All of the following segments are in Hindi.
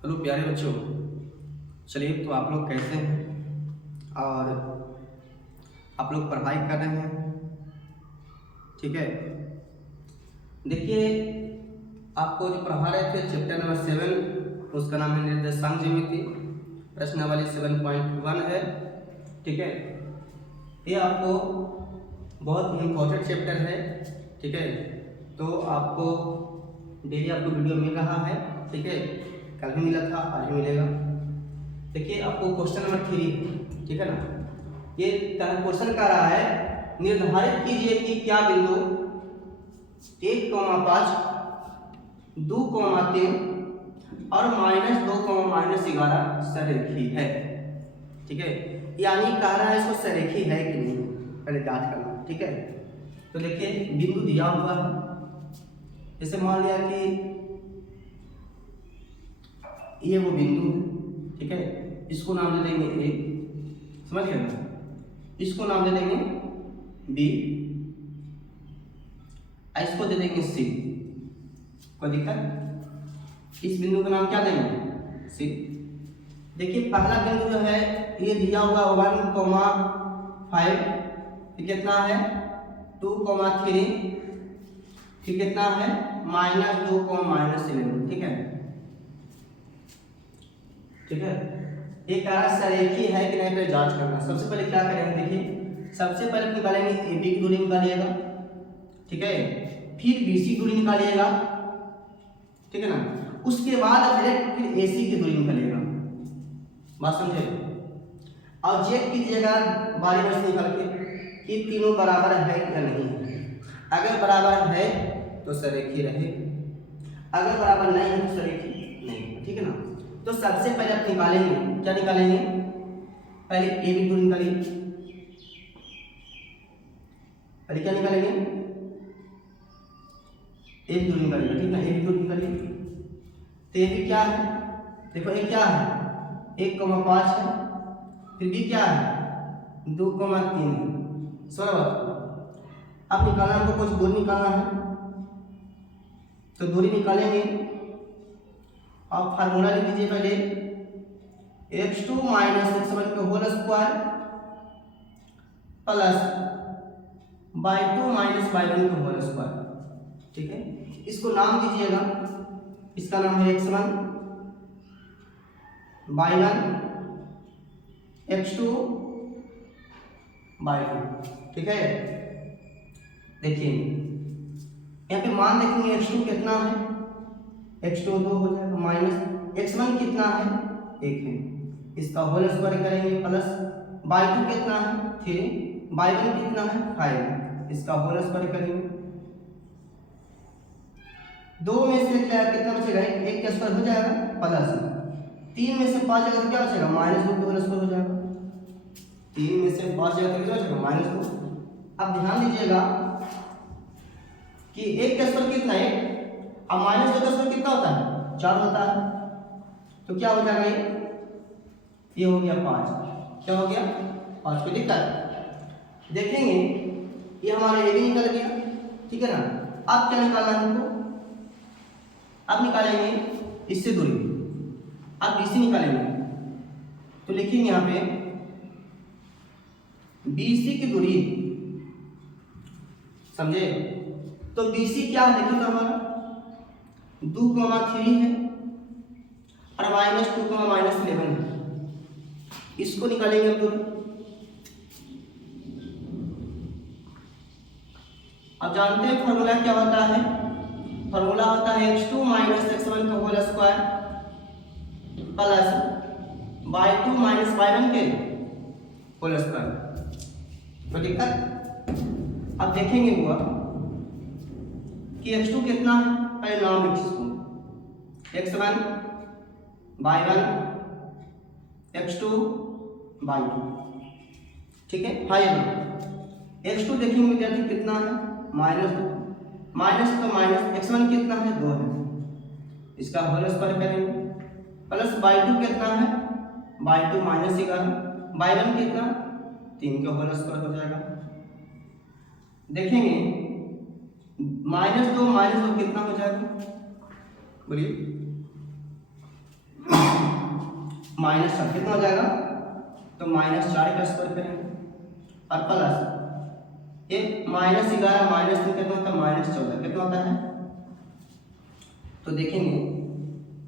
हेलो प्यारे बच्चों। चलिए, तो आप लोग कैसे हैं और आप लोग पढ़ाई कर रहे हैं? ठीक है। देखिए, आपको जो पढ़ा रहे थे चैप्टर नंबर 7, उसका नाम है निर्देशांक ज्यामिति। प्रश्नावली 7.1 है। ठीक है। ये आपको बहुत इम्पोर्टेंट चैप्टर है। ठीक है। तो आपको डेली आपको वीडियो मिल रहा है। ठीक है, कल भी मिला था, आज भी मिलेगा। देखिए, आपको क्वेश्चन नंबर 3, ठीक है ना, ये क्वेश्चन कह रहा है निर्धारित कीजिए कि क्या बिंदु 1,5, 2,3 और -2,-11 सरेखी है। ठीक है, यानी कह रहा है इसको सरेखी है कि नहीं, पहले जांच करना। ठीक है। तो देखिए, बिंदु दिया हुआ है। जैसे मान लिया कि ये वो बिंदु है। ठीक है, इसको नाम दे देंगे ए, समझ गए ना। इसको नाम दे देंगे बी, इसको दे देंगे सी। कोई दिक्कत? इस बिंदु का नाम क्या देंगे? सी। देखिए, पहला बिंदु जो है ये दिया हुआ 1,5, फिर कितना है 2,3, फिर कितना है -2,-11। ठीक है। ठीक है, एक सरेखी है कि नहीं, पहले जांच करना। सबसे पहले क्या करेंगे, देखिए सबसे पहले निकालेंगे ए बी की दूरी निकालिएगा। ठीक है, फिर बी सी की दूरी निकालिएगा। ठीक है ना, उसके बाद डायरेक्ट फिर ए सी की दूरी निकालिएगा। बात समझे? और चेक कीजिएगा बारी बारी से निकाल के कि तीनों बराबर है या नहीं। अगर बराबर है तो सरेखी रहे, अगर बराबर नहीं है तो सरेखी नहीं। ठीक है ना। तो सबसे पहले आप निकालेंगे, क्या निकालेंगे? पहले ए बी दूरी निकालिए। पहले क्या निकालेंगे? ए बी दूरी निकालिएगा। ठीक है, ए बी दूरी निकालिए। तो ए बी क्या है? देखो, ए क्या है 1,5 है, फिर बी क्या है 2,3 है। समझ बात? अब निकालना, हमको कुछ दूरी निकालना है, तो दूरी निकालेंगे और फार्मूला लिख दीजिए पहले x2 - x1 का whole square plus y2 - y1 का होल स्क्वायर। ठीक है, इसको नाम दीजिएगा। इसका नाम है x1, y1, x2, y2। ठीक है। देखिए, यहाँ पे मान देखेंगे x2 कितना है, x2 2 हो जाएगा, माइनस x1 कितना है 1 है, इसका होल स्क्वायर करेंगे, प्लस y2 कितना है 3, y1 कितना है 5, इसका होल स्क्वायर करेंगे। दो में से क्या कितना बचेगा, एक का स्क्वायर हो जाएगा, प्लस 3 में से 5 जाएगा तो क्या बचेगा -2 का होल स्क्वायर हो जाएगा। 3 में से 5 जाएगा तो क्या बचेगा -2। अब ध्यान दीजिएगा कि एक का स्क्वायर कितना है, अब -2 का स्क्वायर कितना होता है 4 होता है। तो क्या हो जाएगा, ये हो गया 5। क्या हो गया 5। कोई दिक्कत? देखेंगे ये हमारा ए भी निकल गया। ठीक है ना। अब क्या निकालना है हमको? अब निकालेंगे इससे दूरी, अब बीसी निकालेंगे। तो लिखेंगे यहाँ पे बीसी की दूरी, समझे? तो बीसी क्या है देखिए, तो हमारा 2,3 है और -2,-11 है। इसको निकालेंगे अब दूरी। अब जानते हैं फॉर्मूला क्या होता है? फॉर्मूला होता है x2 - x1 का whole square plus y2 - y1 के होल स्क्वायर। कोई दिक्कत? अब देखेंगे हुआ कि x2 कितना है, पहले नाम लिख इसको x1, y1, x2, y2। ठीक है, हाँ ये x2 देखेंगे विद्यार्थी कितना है -2, माइनस तो माइनस x1 कितना है 2 है, इसका होल स्क्वायर करेंगे, प्लस y2 कितना है y2 -11, y1 कितना 3 का होल स्क्वायर हो जाएगा। देखेंगे -2 - 2 कितना हो जाएगा, बोलिए माइनस 4 कितना हो जाएगा, तो -4 का स्क्वायर करेंगे और प्लस ये -11 -3 कितना होता है, -14 कितना होता है। तो देखेंगे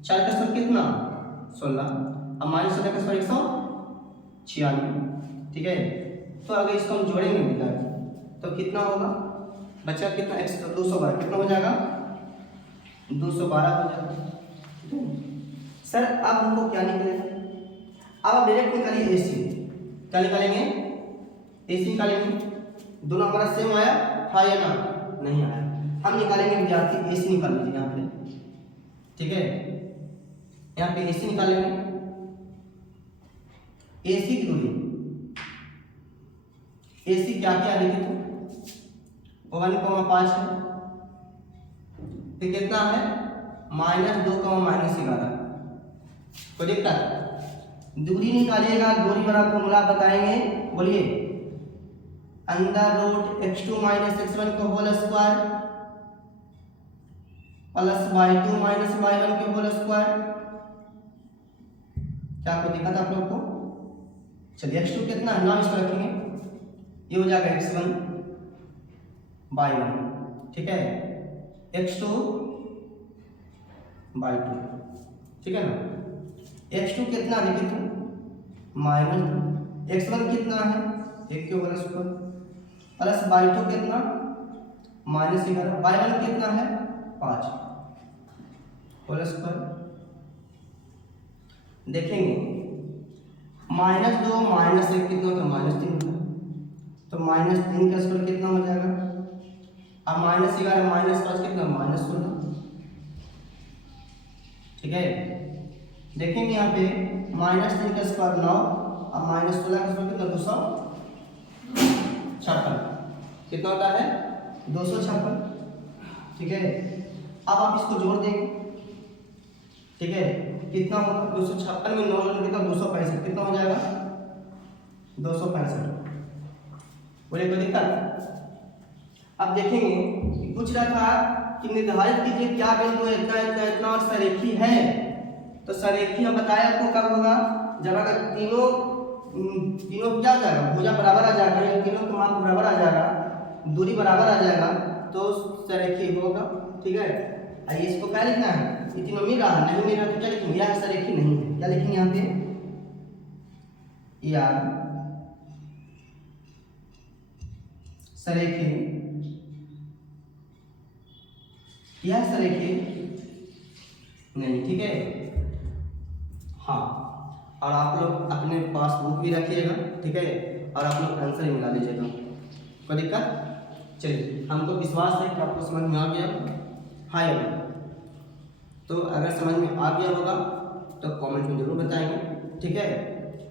4 का स्क्वायर कितना 16 और -14 का स्क्वायर 196, ठीक है। तो अगर इसको हम जोड़ेंगे मिलाकर तो कितना होगा, बच्चा कितना 212 कितना हो जाएगा, 212 हो जाएगा। सर अब हमको क्या निकलेगा, अब आप डायरेक्ट निकालिए AC, क्या निकालेंगे, AC निकालेंगे। दोनों हमारा सेम आया, हाँ या ना, नहीं आया। हम निकालेंगे विद्यार्थी AC निकाल लीजिए यहाँ पे, ठीक है। यहाँ पे AC निकालेंगे, AC की दूरी AC क्या क्या लिखे थे, 1,5 है, फिर कितना है -2, -11। कोई दिक्कत, दूरी निकालिएगा, दूरी पर आप फॉर्मूला बताएंगे, बोलिए √x2 - x1 का whole square plus y2 - y1 के होल स्क्वायर। क्या आपको दिखा था आप लोग को, चलिए x2 कितना है, नाम इसको रखेंगे, ये हो जाएगा x1 y1, ठीक है, x2 y2, ठीक है ना। x2 कितना लिखे थे -, x1 कितना है 1 के होल स्क्वायर प्लस y2 कितना -11, y1 कितना है 5 होल स्क्वायर। देखेंगे -2 -1 कितना होता है, -3 होता है, तो -3 का स्क्वायर कितना हो जाएगा, अब -11 -5 कितना -16, ठीक है। देखेंगे यहाँ पे -3 का स्क्वायर 9 और -16 का स्क्वायर कितना 256, कितना होता है 256, ठीक है। अब आप इसको जोड़ देंगे, ठीक है, कितना होगा 256 में 9 जोड़ कितना 265, कितना हो जाएगा 265, बोले कोई दिक्कत। अब देखेंगे कि पूछ रहा था कि निर्धारित कीजिए क्या बिंदु इतना इतना इतना और सरेखी है, तो सरेखी हम बताया आपको कब होगा, जब अगर तीनों क्या हो जाएगा, भुजा बराबर आ जाएगा, या तीनों का माप बराबर आ जाएगा, दूरी बराबर आ जाएगा, तो सरेखी होगा, ठीक है। आइए इसको क्या लिखना है, ये तीनों मिल रहा नहीं मिल रहा तो क्या लिखेंगे, यह सरेखी नहीं है, क्या लिखेंगे यहाँ पे, या सरेखी, यह सरेखी नहीं, ठीक है। हाँ, और आप लोग अपने पास बुक भी रखिएगा, ठीक है, और आप लोग आंसर ही मिला लीजिएगा, कोई दिक्कत। चलिए, हमको विश्वास है कि आपको समझ में आ गया, हाँ या नहीं। तो अगर समझ में आ गया होगा तो कमेंट में जरूर बताएंगे, ठीक है।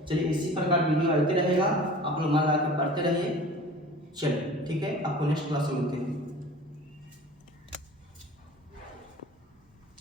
चलिए, इसी प्रकार वीडियो आते रहेगा, आप लोग मन लगा के पढ़ते रहिए, चलिए ठीक है, आपको नेक्स्ट क्लास में मिलते हैं।